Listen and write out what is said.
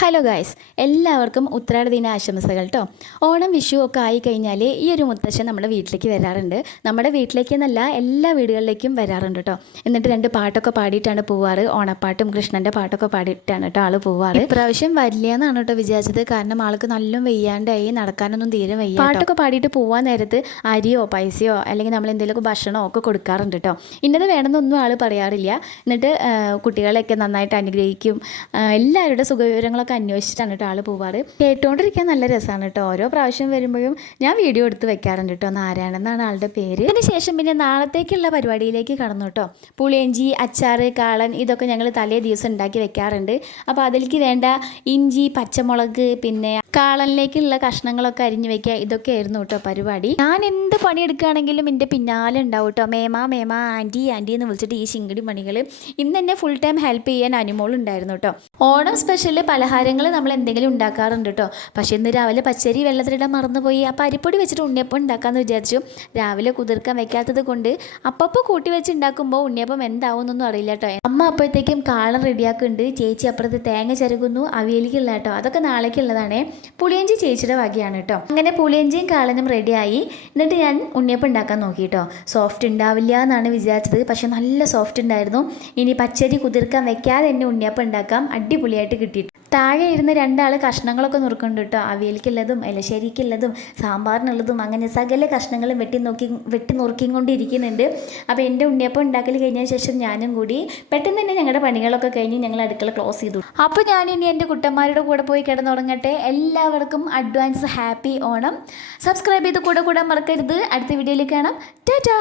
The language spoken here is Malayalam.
ഹലോ ഗായ്സ് എല്ലാവർക്കും ഉത്രാട ദിന ആശംസകൾ കേട്ടോ ഓണം വിഷു ഒക്കെ ആയി കഴിഞ്ഞാൽ ഈ ഒരു മുത്തശ്ശൻ നമ്മുടെ വീട്ടിലേക്ക് വരാറുണ്ട്. നമ്മുടെ വീട്ടിലേക്ക് എന്നല്ല എല്ലാ വീടുകളിലേക്കും വരാറുണ്ട് കേട്ടോ എന്നിട്ട് രണ്ട് പാട്ടൊക്കെ പാടിയിട്ടാണ് പോവാറ്. ഓണപ്പാട്ടും കൃഷ്ണന്റെ പാട്ടൊക്കെ പാടിയിട്ടാണ് കേട്ടോ ആൾ പോവാറ്. ഇപ്രാവശ്യം വരില്ല എന്നാണ് കേട്ടോ വിചാരിച്ചത്. കാരണം ആൾക്ക് നല്ല വെയ്യാണ്ടായി നടക്കാനൊന്നും തീരെ വയ്യ പാട്ടൊക്കെ പാടിയിട്ട് പോവാൻ നേരത്ത് അരിയോ പൈസയോ അല്ലെങ്കിൽ നമ്മൾ എന്തെങ്കിലും ഭക്ഷണമോ ഒക്കെ കൊടുക്കാറുണ്ട് കേട്ടോ ഇന്നത് വേണമെന്നൊന്നും ആൾ പറയാറില്ല. എന്നിട്ട് കുട്ടികളെയൊക്കെ നന്നായിട്ട് അനുഗ്രഹിക്കും. എല്ലാവരുടെ എല്ലാവരുടെ സുഖവിവരങ്ങളൊക്കെ അന്വേഷിച്ചിട്ടാണ് കേട്ടോ ആൾ പോവാറ്. കേട്ടുകൊണ്ടിരിക്കാൻ നല്ല രസമാണ് കേട്ടോ. ഓരോ പ്രാവശ്യം വരുമ്പോഴും ഞാൻ വീഡിയോ എടുത്ത് വെക്കാറുണ്ട് കേട്ടോ. നാരായണൻ എന്നാണ് ആളുടെ പേര്. അതിനുശേഷം പിന്നെ നാളത്തേക്കുള്ള പരിപാടിയിലേക്ക് കടന്നു കേട്ടോ. പുളിയഞ്ചി അച്ചാറ് കാളൻ ഇതൊക്കെ ഞങ്ങൾ തലേ ദിവസം ഉണ്ടാക്കി വെക്കാറുണ്ട്. അപ്പോൾ അതിലേക്ക് വേണ്ട ഇഞ്ചി പച്ചമുളക് പിന്നെ കാളനിലേക്കുള്ള കഷ്ണങ്ങളൊക്കെ അരിഞ്ഞു വെക്കുക ഇതൊക്കെ ആയിരുന്നു കേട്ടോ പരിപാടി. ഞാൻ എന്ത് പണിയെടുക്കുകയാണെങ്കിലും എന്റെ പിന്നാലെ ഉണ്ടാവും കേട്ടോ. മേമ മേമ ആന്റി ആന്റി എന്ന് വിളിച്ചിട്ട് ഈ ശിങ്കടി പണികൾ ഇന്ന് എന്നെ ഫുൾ ടൈം ഹെൽപ്പ് ചെയ്യാൻ അനുമോൾ ഉണ്ടായിരുന്നു കേട്ടോ. ഓണം സ്പെഷ്യൽ പലഹാരങ്ങൾ നമ്മൾ എന്തെങ്കിലും ഉണ്ടാക്കാറുണ്ട് കേട്ടോ. പക്ഷേ ഇന്ന് രാവിലെ പച്ചരി വെള്ളത്തിലിടാൻ മറന്നുപോയി. അപ്പോൾ അരിപ്പൊടി വെച്ചിട്ട് ഉണ്ണിയപ്പം ഉണ്ടാക്കാമെന്ന് വിചാരിച്ചു. രാവിലെ കുതിർക്കാൻ വെക്കാത്തത് കൊണ്ട് അപ്പപ്പോൾ കൂട്ടി വെച്ച് ഉണ്ടാക്കുമ്പോൾ ഉണ്ണിയപ്പം എന്താവുമെന്നൊന്നും അറിയില്ല കേട്ടോ. അമ്മ അപ്പോഴത്തേക്കും കാളൻ റെഡിയാക്കുന്നുണ്ട്. ചേച്ചി അപ്പുറത്ത് തേങ്ങ ചരുകുന്നു അവിയലിക്കുള്ള കേട്ടോ. അതൊക്കെ നാളേക്കുള്ളതാണേ. പുളിയഞ്ചി ചേച്ചിയുടെ വകയാണ് കേട്ടോ. അങ്ങനെ പുളിയഞ്ചിയും കാളനും റെഡിയായി. എന്നിട്ട് ഞാൻ ഉണ്ണിയപ്പം ഉണ്ടാക്കാൻ നോക്കി കേട്ടോ. സോഫ്റ്റ് ഉണ്ടാവില്ല എന്നാണ് വിചാരിച്ചത്. പക്ഷേ നല്ല സോഫ്റ്റ് ഉണ്ടായിരുന്നു. ഇനി പച്ചരി കുതിർക്കാൻ വെക്കാതെ തന്നെ ഉണ്ണിയപ്പം ഉണ്ടാക്കാം. അടിപൊളിയായിട്ട് കിട്ടി താഴെ ഇരുന്ന് രണ്ടാൾ കഷ്ണങ്ങളൊക്കെ നുറുക്കുന്നുണ്ട് കേട്ടോ. അവിയലിക്കുള്ളതും എലശ്ശേരിക്കുള്ളതും സാമ്പാറിനുള്ളതും അങ്ങനെ സകല കഷ്ണങ്ങളും വെട്ടി നോക്കി വെട്ടി നുറുക്കിയും കൊണ്ടിരിക്കുന്നുണ്ട് അപ്പോൾ എന്റെ ഉണ്ണിയപ്പം ഉണ്ടാക്കൽ കഴിഞ്ഞ ശേഷം ഞാനും കൂടി പെട്ടെന്ന് തന്നെ ഞങ്ങളുടെ പണികളൊക്കെ കഴിഞ്ഞ് ഞങ്ങൾ അടുക്കള ക്ലോസ് ചെയ്തു. അപ്പോൾ ഞാൻ ഇനി എന്റെ കുട്ടന്മാരുടെ കൂടെ പോയി കിടന്നുറങ്ങട്ടെ. എല്ലാവർക്കും അഡ്വാൻസ് ഹാപ്പി ഓണം. സബ്സ്ക്രൈബ് ചെയ്ത് കൂടെ കൂടെ മറക്കരുത്. അടുത്ത വീഡിയോയിൽ കാണാം. ടാറ്റാ!